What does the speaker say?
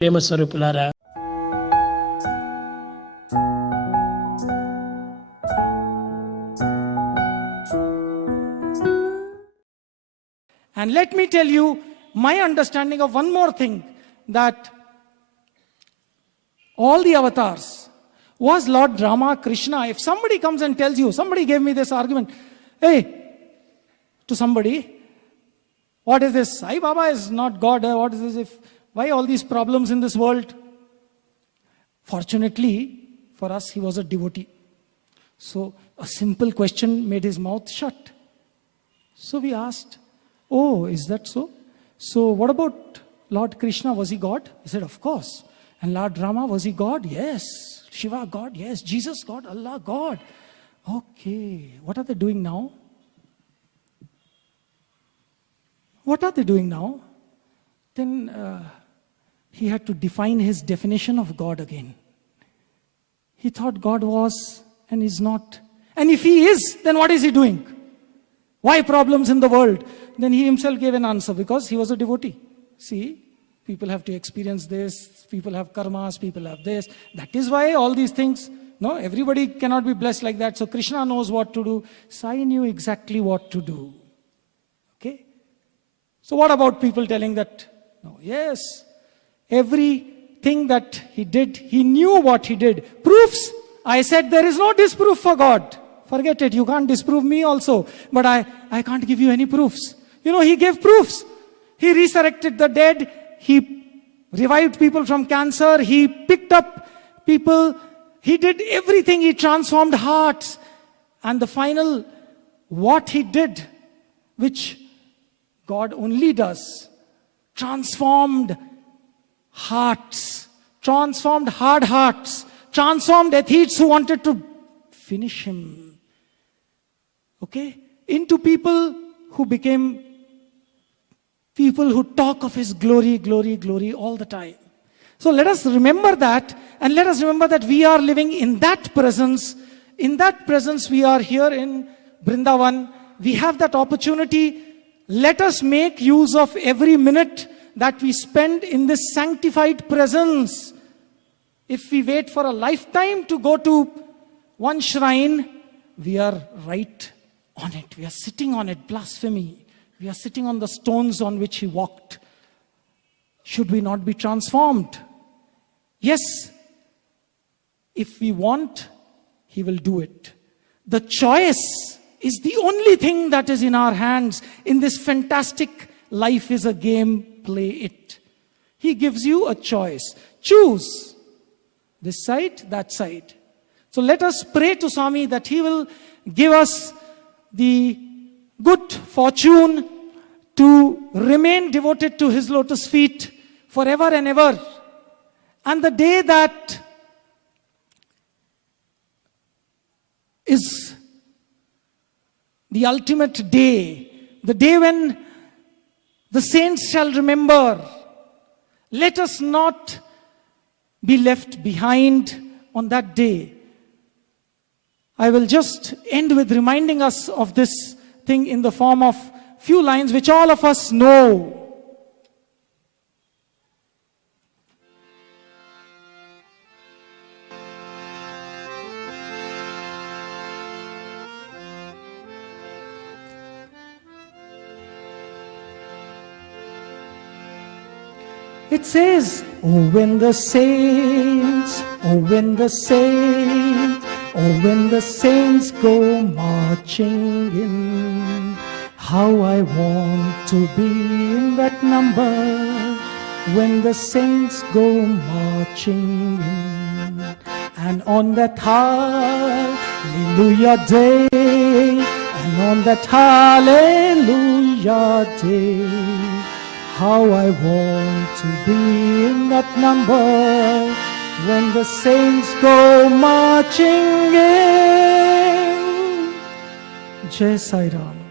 ప్రేమ స్వరూపులారా, and let me tell you my understanding of one more thing, that all the avatars was Lord Rama, Krishna. If somebody comes and tells you, somebody gave me this argument, hey, to somebody, what is this? Sai Baba is not God. What is this? Why all these problems in this world? Fortunately for us, he was a devotee. So a simple question made his mouth shut. So we asked, oh, is that so? So what about Lord Krishna? Was he God? He said, of course. And Lord Rama, was he God? Yes. Shiva, God? Yes. Jesus, God. Allah, God. Okay. What are they doing now? What are they doing now? Then he had to define his definition of God again. He thought God was and is not. And if he is, then what is he doing? Why problems in the world? Then he himself gave an answer, because he was a devotee. See, people have to experience this, people have karmas, people have this. That is why all these things, no, everybody cannot be blessed like that. So Krishna knows what to do. Sai knew exactly what to do. Okay? So what about people telling that, no, yes, everything that he did, he knew what he did. Proofs? I said there is no disproof for God. Forget it, you can't disprove me also. But I can't give you any proofs. You know, he gave proofs. He resurrected the dead. He revived people from cancer. He picked up people. He did everything. He transformed hearts. And the final, what he did, which God only does, transformed hearts, transformed hard hearts, transformed atheists who wanted to finish him, okay, into people who became people who talk of his glory, glory, glory all the time. So let us remember that, and let us remember that we are living in that presence. In that presence we are here in Vrindavan. We have that opportunity. Let us make use of every minute that we spend in this sanctified presence. If we wait for a lifetime to go to one shrine, we are right on it. We are sitting on it. Blasphemy. We are sitting on the stones on which he walked. Should we not be transformed? Yes. If we want, he will do it. The choice is the only thing that is in our hands. In this fantastic life is a game, play it. He gives you a choice. Choose this side, that side. So let us pray to Swami that he will give us the good fortune to remain devoted to his lotus feet forever and ever. And the day that is the ultimate day, the day when the saints shall remember, let us not be left behind on that day. I will just end with reminding us of this thing in the form of few lines which all of us know. It says, oh, when the saints, oh, when the saints, oh, when the saints go marching in, how I want to be in that number. When the saints go marching in, and on that hallelujah day, and on that hallelujah day, how I want to be in that number, when the saints go marching in. Jai Sai Ram.